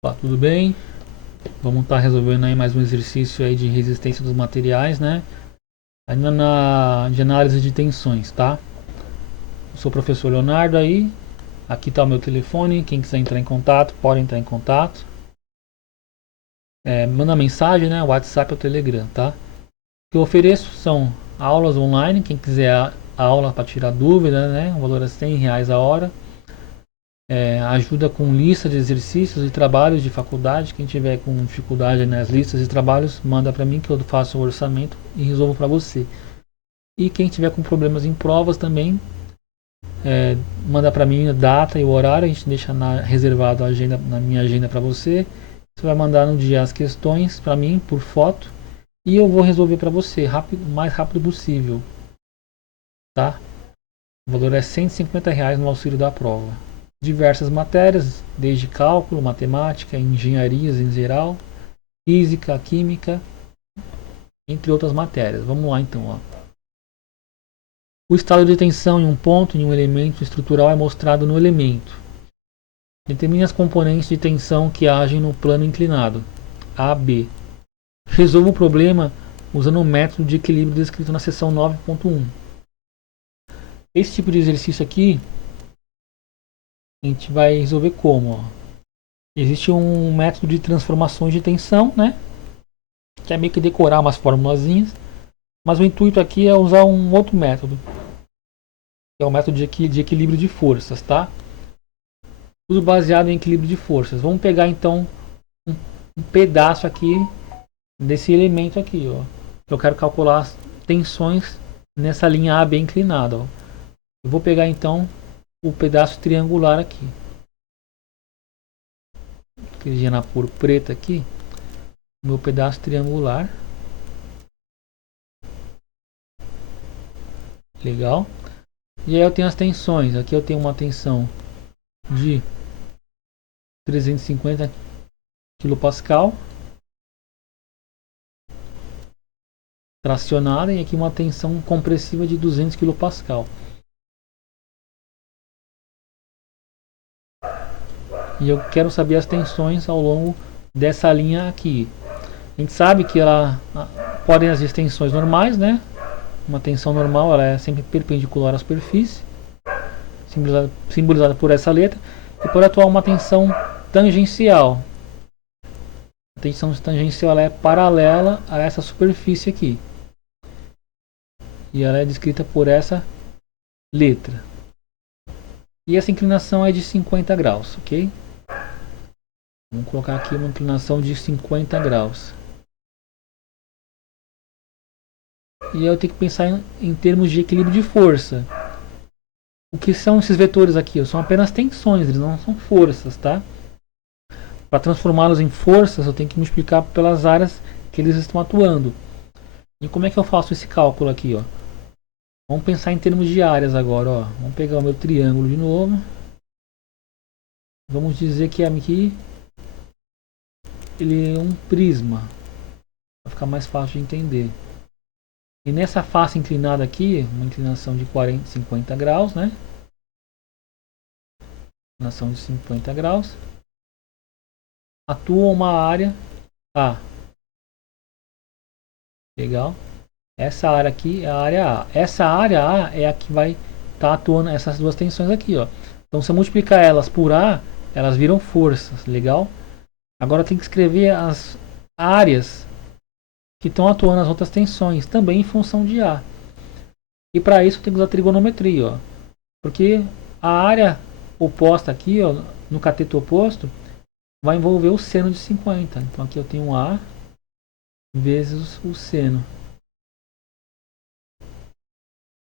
Tá, tudo bem? Vamos estar resolvendo aí mais um exercício aí de resistência dos materiais, né? Ainda de análise de tensões, tá? Eu sou o professor Leonardo aí. Aqui está o meu telefone. Quem quiser entrar em contato, pode entrar em contato. Manda mensagem, né? O WhatsApp ou o Telegram, tá? O que eu ofereço são aulas online. Quem quiser a aula para tirar dúvida, né? O valor é R$ 100 a hora. Ajuda com lista de exercícios e trabalhos de faculdade. Quem tiver com dificuldade nas listas de trabalhos, manda para mim que eu faço o orçamento e resolvo para você. E quem tiver com problemas em provas também, manda para mim a data e o horário, a gente deixa reservado a agenda, na minha agenda para você. Você vai mandar no dia as questões para mim por foto e eu vou resolver para você o mais rápido possível, tá? O valor é R$ 150 no auxílio da prova. Diversas matérias, desde cálculo, matemática, engenharias em geral, física, química, entre outras matérias. Vamos lá então. Ó. O estado de tensão em um ponto, em um elemento estrutural, é mostrado no elemento. Determine as componentes de tensão que agem no plano inclinado. A, B. Resolva o problema usando o método de equilíbrio descrito na seção 9.1. Esse tipo de exercício aqui, a gente vai resolver como? Ó. Existe um método de transformações de tensão, né? Que é meio que decorar umas formulazinhas. Mas o intuito aqui é usar um outro método, que é o método de equilíbrio de forças, tá? Tudo baseado em equilíbrio de forças. Vamos pegar então um pedaço aqui desse elemento aqui, ó. Eu quero calcular as tensões nessa linha AB inclinada, ó. Eu vou pegar então o pedaço triangular aqui. Escrevi na cor preta aqui, meu pedaço triangular. Legal. E aí eu tenho as tensões. Aqui eu tenho uma tensão de 350 kPa tracionada e aqui uma tensão compressiva de 200 kPa. E eu quero saber as tensões ao longo dessa linha aqui. A gente sabe que ela podem as tensões normais, né? Uma tensão normal ela é sempre perpendicular à superfície, simbolizada por essa letra, e pode atuar uma tensão tangencial. A tensão tangencial ela é paralela a essa superfície aqui. E ela é descrita por essa letra. E essa inclinação é de 50 graus, ok? Vamos colocar aqui uma inclinação de 50 graus. E eu tenho que pensar em termos de equilíbrio de força. O que são esses vetores aqui? São apenas tensões, eles não são forças, tá? Para transformá-los em forças, eu tenho que multiplicar pelas áreas que eles estão atuando. E como é que eu faço esse cálculo aqui, ó? Vamos pensar em termos de áreas agora, ó. Vamos pegar o meu triângulo de novo. Vamos dizer que aqui ele é um prisma, para ficar mais fácil de entender. E nessa face inclinada aqui, uma inclinação de 50 graus, né? Inclinação de 50 graus. Atua uma área A. Legal. Essa área aqui é a área A. Essa área A é a que vai estar atuando essas duas tensões aqui, ó. Então, se eu multiplicar elas por A, elas viram forças, legal? Agora tem que escrever as áreas que estão atuando as outras tensões, também em função de A. E para isso tem que usar trigonometria, ó. Porque a área oposta aqui, ó, no cateto oposto, vai envolver o seno de 50. Então aqui eu tenho A vezes o seno.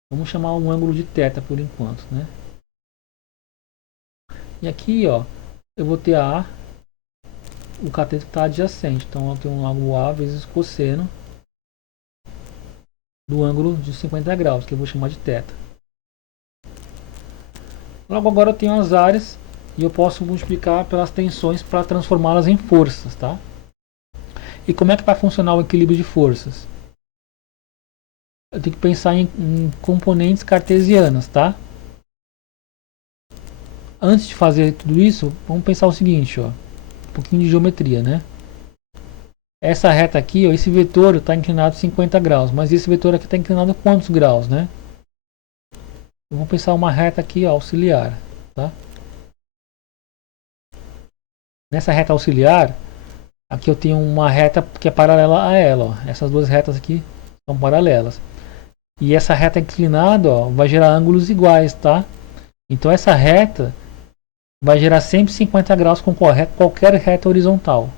Vamos chamar um ângulo de θ por enquanto, né? E aqui, ó, eu vou ter A, o cateto está adjacente. Então eu tenho um ângulo A vezes cosseno do ângulo de 50 graus, que eu vou chamar de θ. Logo agora eu tenho as áreas e eu posso multiplicar pelas tensões para transformá-las em forças, tá? E como é que vai funcionar o equilíbrio de forças? Eu tenho que pensar em componentes cartesianas, tá? Antes de fazer tudo isso, vamos pensar o seguinte, ó. pouquinho de geometria, né? Essa reta aqui, ó, esse vetor está inclinado 50 graus, mas esse vetor aqui está inclinado quantos graus, né? Vamos pensar uma reta aqui, ó, auxiliar, tá? Nessa reta auxiliar, aqui eu tenho uma reta que é paralela a ela, ó. Essas duas retas aqui são paralelas. E essa reta inclinada, ó, vai gerar ângulos iguais, tá? Então essa reta vai gerar sempre 50 graus com qualquer reta horizontal.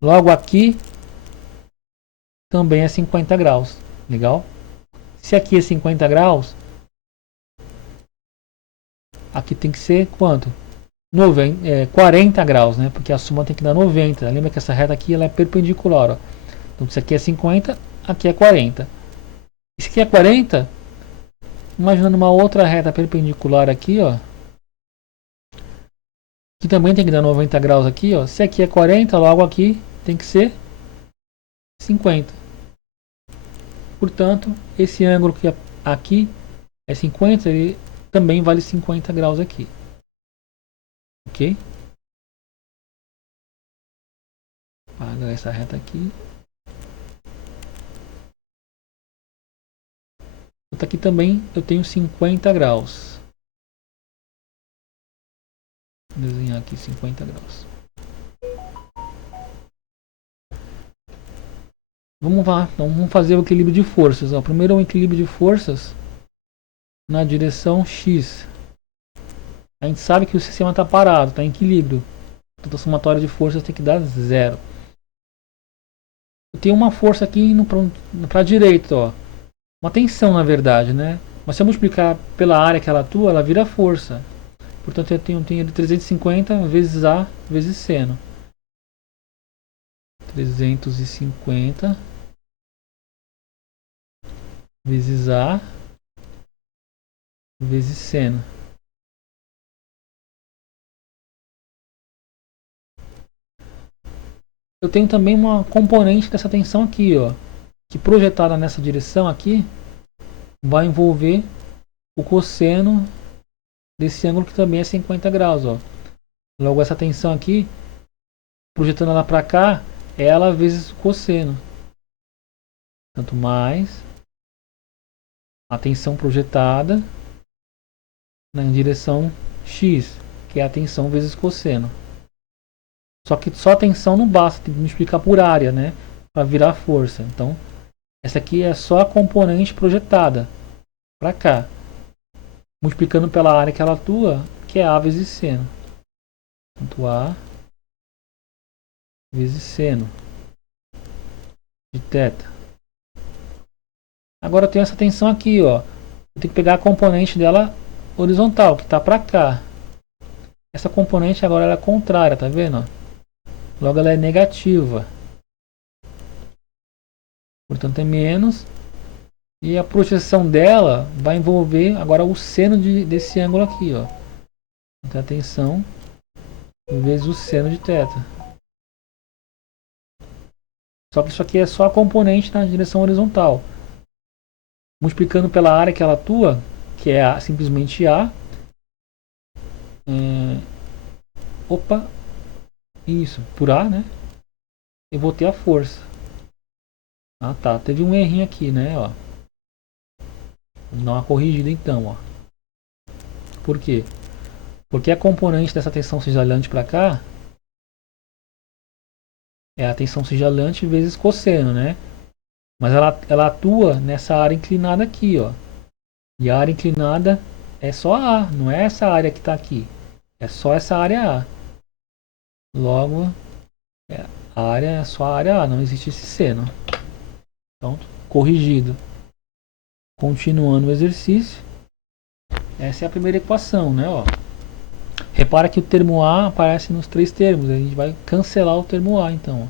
Logo aqui também é 50 graus, legal? Se aqui é 50 graus, aqui tem que ser quanto? 40 graus, né? Porque a soma tem que dar 90. Lembra que essa reta aqui ela é perpendicular, ó. Então se aqui é 50, aqui é 40. E se aqui é 40, imaginando uma outra reta perpendicular aqui, ó, que também tem que dar 90 graus aqui, ó. Se aqui é 40, logo aqui tem que ser 50. Portanto, esse ângulo que aqui é 50, ele também vale 50 graus aqui. Ok? Apaga essa reta aqui. Aqui também eu tenho 50 graus. Vou desenhar aqui 50 graus. Vamos lá, então vamos fazer o equilíbrio de forças. Ó. Primeiro é um equilíbrio de forças na direção X. A gente sabe que o sistema está parado, está em equilíbrio. Então a somatória de forças tem que dar 0. Eu tenho uma força aqui indo para a direita, ó. Uma tensão na verdade, né? Mas se eu multiplicar pela área que ela atua, ela vira força. Portanto eu tenho 350 vezes A vezes seno. 350 vezes A vezes seno. Eu tenho também uma componente dessa tensão aqui, ó, que projetada nessa direção aqui vai envolver o cosseno desse ângulo que também é 50 graus, ó. Logo essa tensão aqui, projetando ela para cá, é ela vezes o cosseno. Tanto mais a tensão projetada na direção X, que é a tensão vezes cosseno. Só que só a tensão não basta, tem que multiplicar por área, né? Para virar força. Então, essa aqui é só a componente projetada para cá. Multiplicando pela área que ela atua, que é A vezes seno. Portanto, A vezes seno de θ. Agora eu tenho essa tensão aqui, ó. Eu tenho que pegar a componente dela horizontal, que está para cá. Essa componente agora ela é contrária, tá vendo? Logo ela é negativa. Portanto é menos. E a projeção dela vai envolver agora o seno desse ângulo aqui, ó. Então a tensão vezes o seno de θ. Só que isso aqui é só a componente na direção horizontal. Multiplicando pela área que ela atua, que é simplesmente A. Opa! Isso, por A, né? Eu vou ter a força. Ah tá, teve um errinho aqui, né? Ó. Vamos dar uma corrigida então, ó. Por quê? Porque a componente dessa tensão cisalhante para cá é a tensão cisalhante vezes cosseno, né? Mas ela atua nessa área inclinada aqui, ó. E a área inclinada é só A, não é essa área que está aqui. É só essa área A. Logo, a área é só a área A, não existe esse seno. Então, corrigido. Continuando o exercício. Essa é a primeira equação, né? Ó. Repara que o termo A aparece nos três termos. A gente vai cancelar o termo A, então. Ó.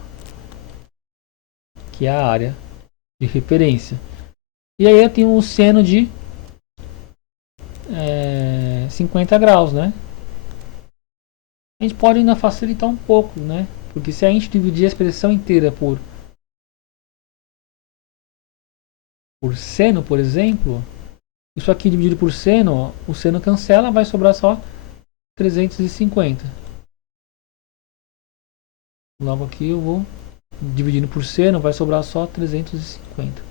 Que é a área de referência. E aí eu tenho o seno de 50 graus, né? A gente pode ainda facilitar um pouco, né? Porque se a gente dividir a expressão inteira por seno, por exemplo, isso aqui dividido por seno, ó, o seno cancela, vai sobrar só 350. Logo aqui eu vou dividindo por seno, vai sobrar só 350.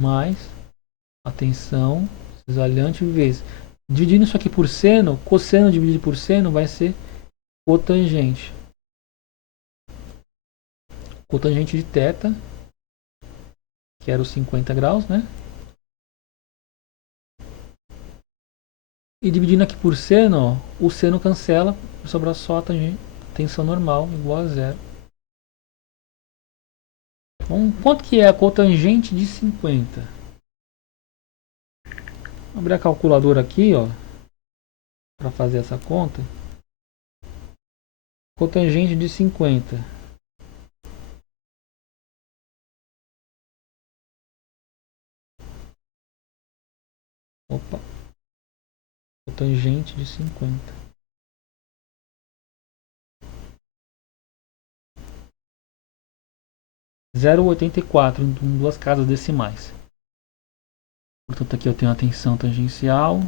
Mais a tensão cisalhante vezes. Dividindo isso aqui por seno, cosseno dividido por seno vai ser cotangente. Cotangente de θ, que era os 50 graus, né? E dividindo aqui por seno, ó, o seno cancela, vai sobrar só a tensão normal igual a zero. Então, quanto que é a cotangente de 50? Vou abrir a calculadora aqui, ó, para fazer essa conta. Cotangente de 50. Opa. Cotangente de 50. Zero vírgula 84 em duas casas decimais. Portanto, aqui eu tenho a tensão tangencial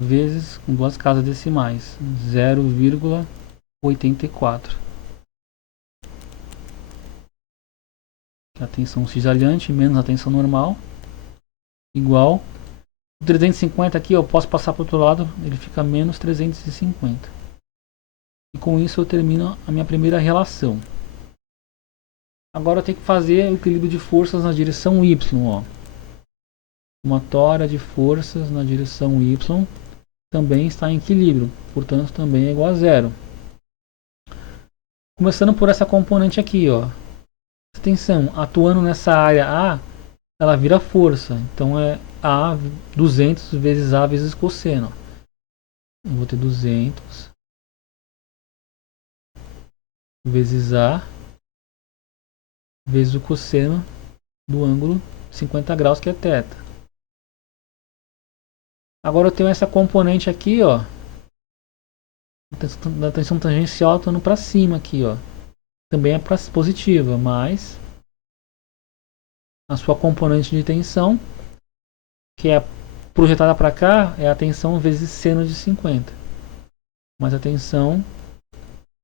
vezes com duas casas decimais. 0,84. A tensão cisalhante menos a tensão normal igual. O 350 aqui eu posso passar para o outro lado, ele fica menos 350. E com isso eu termino a minha primeira relação. Agora eu tenho que fazer o equilíbrio de forças na direção Y. Ó. Uma tora de forças na direção Y também está em equilíbrio, portanto também é igual a zero. Começando por essa componente aqui, ó. Tensão atuando nessa área A, ela vira força, então é A 200 vezes A vezes cosseno. Eu vou ter 200 vezes A vezes o cosseno do ângulo 50 graus, que é θ. Agora eu tenho essa componente aqui, ó, da tensão tangencial atuando para cima aqui, ó. Também é positiva, mas a sua componente de tensão, que é projetada para cá, é a tensão vezes seno de 50. Mais a tensão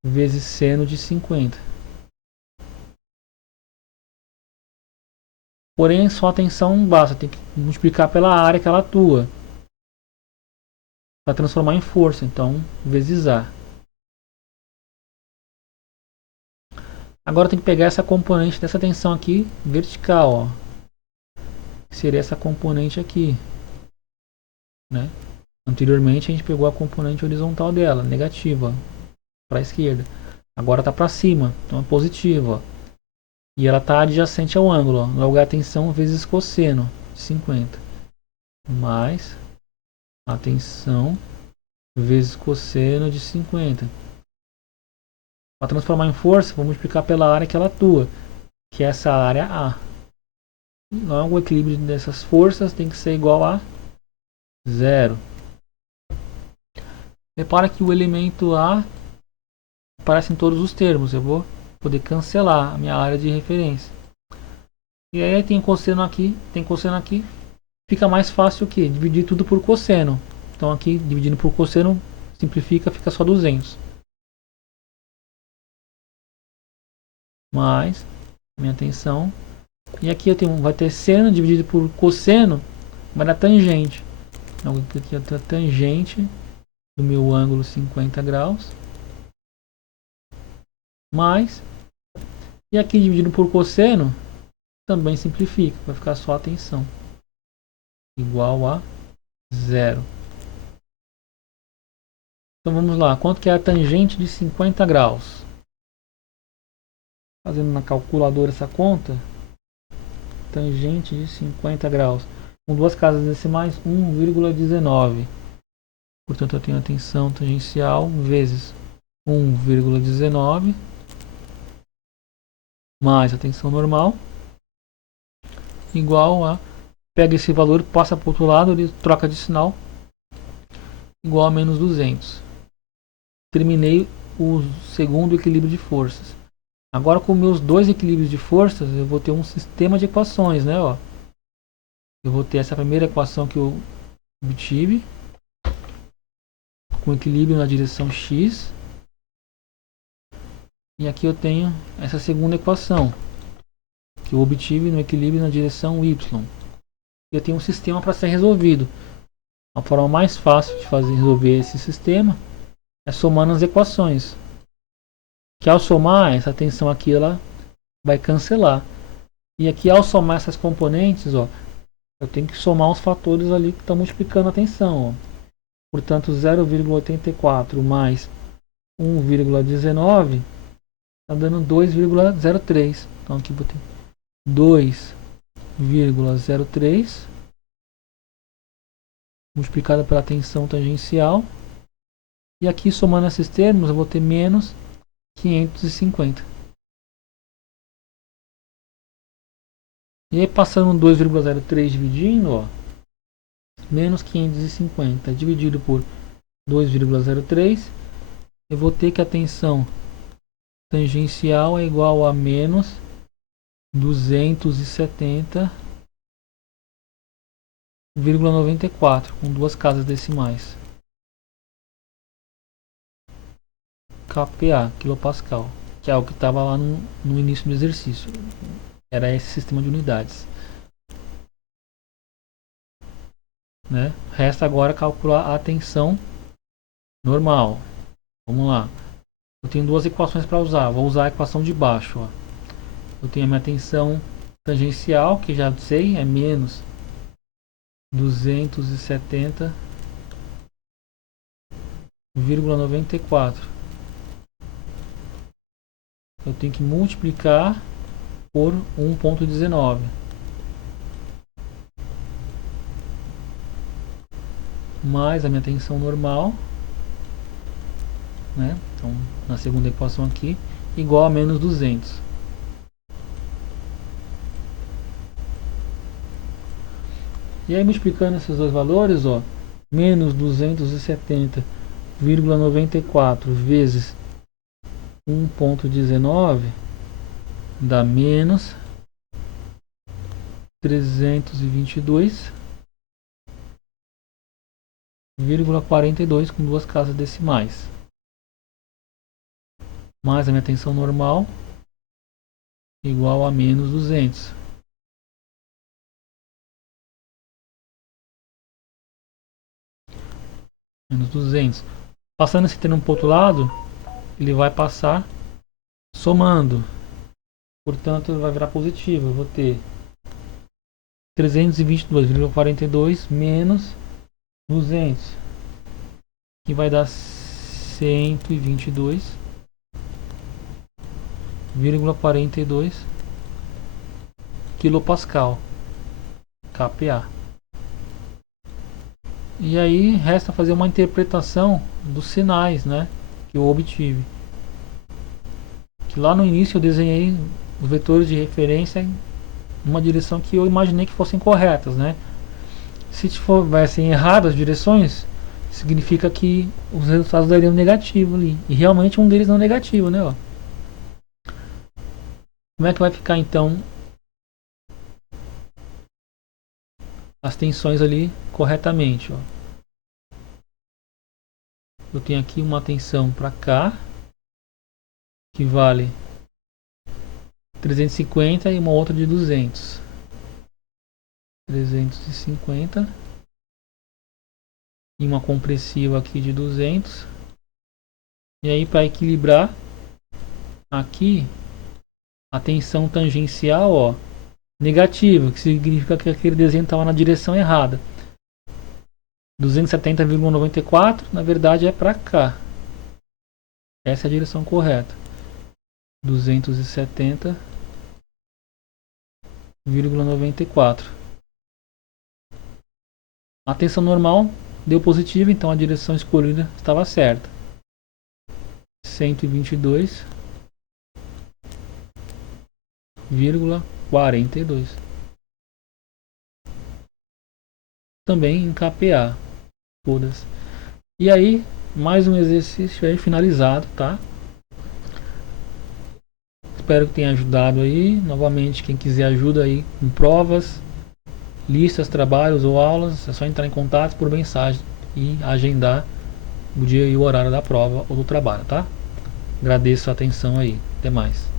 vezes seno de 50. Porém, só a tensão não basta, tem que multiplicar pela área que ela atua para transformar em força, então vezes A. Agora tem que pegar essa componente dessa tensão aqui vertical, ó, que seria essa componente aqui, né? Anteriormente a gente pegou a componente horizontal dela, negativa, para a esquerda. Agora está para cima, então é positiva. E ela está adjacente ao ângulo, ó. Logo a tensão vezes cosseno de 50 mais a tensão vezes cosseno de 50. Para transformar em força, vou multiplicar pela área que ela atua, que é essa área A. Logo o equilíbrio dessas forças tem que ser igual a zero. Repara que o elemento A aparece em todos os termos. Eu vou poder cancelar a minha área de referência. E aí tem cosseno aqui, fica mais fácil o que? Dividir tudo por cosseno. Então aqui, dividindo por cosseno, simplifica, fica só 200. Mais minha tensão. E aqui eu tenho, vai ter seno dividido por cosseno, vai dar tangente. Então aqui eu tenho a tangente do meu ângulo 50 graus. Mais. E aqui dividido por cosseno, também simplifica, vai ficar só a tensão. Igual a zero. Então vamos lá, quanto que é a tangente de 50 graus? Fazendo na calculadora essa conta, tangente de 50 graus, com duas casas decimais, 1,19. Portanto eu tenho a tensão tangencial vezes 1,19 mais a tensão normal, igual a, pega esse valor, passa para o outro lado, ele troca de sinal, igual a menos 200. Terminei o segundo equilíbrio de forças. Agora com meus dois equilíbrios de forças, eu vou ter um sistema de equações, né? Ó. Eu vou ter essa primeira equação que eu obtive, com equilíbrio na direção x, E aqui eu tenho essa segunda equação, que eu obtive no equilíbrio na direção y. Eu tenho um sistema para ser resolvido. A forma mais fácil de resolver esse sistema é somando as equações. Que ao somar, essa tensão aqui ela vai cancelar. E aqui ao somar essas componentes, ó, eu tenho que somar os fatores ali que estão multiplicando a tensão. Ó. Portanto, 0,84 mais 1,19 está dando 2,03. Então aqui botei 2,03 multiplicado pela tensão tangencial. E aqui somando esses termos eu vou ter menos 550. E aí passando 2,03 dividindo, ó, menos 550 dividido por 2,03, eu vou ter que a tensão tangencial é igual a menos 270,94 com duas casas decimais. kPa, quilopascal, que é o que estava lá no início do exercício. Era esse sistema de unidades. Né? Resta agora calcular a tensão normal. Vamos lá. Eu tenho duas equações para usar. Vou usar a equação de baixo. Ó. Eu tenho a minha tensão tangencial, que já sei, é menos 270,94. Eu tenho que multiplicar por 1,19. Mais a minha tensão normal, né? Então, na segunda equação aqui, igual a menos 200. E aí, multiplicando esses dois valores, ó, menos 270,94 vezes 1,19 dá menos 322,42 com duas casas decimais. Mais a minha tensão normal igual a menos 200. Menos 200. Passando esse termo para o outro lado, ele vai passar somando. Portanto, ele vai virar positivo. Eu vou ter 322,42 menos 200, que vai dar 122,42 quilopascal, kPa. E aí resta fazer uma interpretação dos sinais, né, que eu obtive. Que lá no início eu desenhei os vetores de referência em uma direção que eu imaginei que fossem corretas, né? Se tivessem errado as direções, significa que os resultados dariam negativo ali. E realmente um deles não é negativo, né? Ó. Como é que vai ficar então as tensões ali corretamente? Ó. Eu tenho aqui uma tensão para cá, que vale 350 e uma outra de 200. 350 e uma compressiva aqui de 200. E aí, para equilibrar aqui a tensão tangencial, ó, negativa, que significa que aquele desenho estava na direção errada. 270,94 na verdade é para cá. Essa é a direção correta. 270,94. A tensão normal deu positivo, então a direção escolhida estava certa. 122,42. Também em kPa. Todas. E aí, mais um exercício aí finalizado, tá? Espero que tenha ajudado aí. Novamente, quem quiser ajuda aí com provas, listas, trabalhos ou aulas, é só entrar em contato por mensagem e agendar o dia e o horário da prova ou do trabalho, tá? Agradeço a atenção aí. Até mais.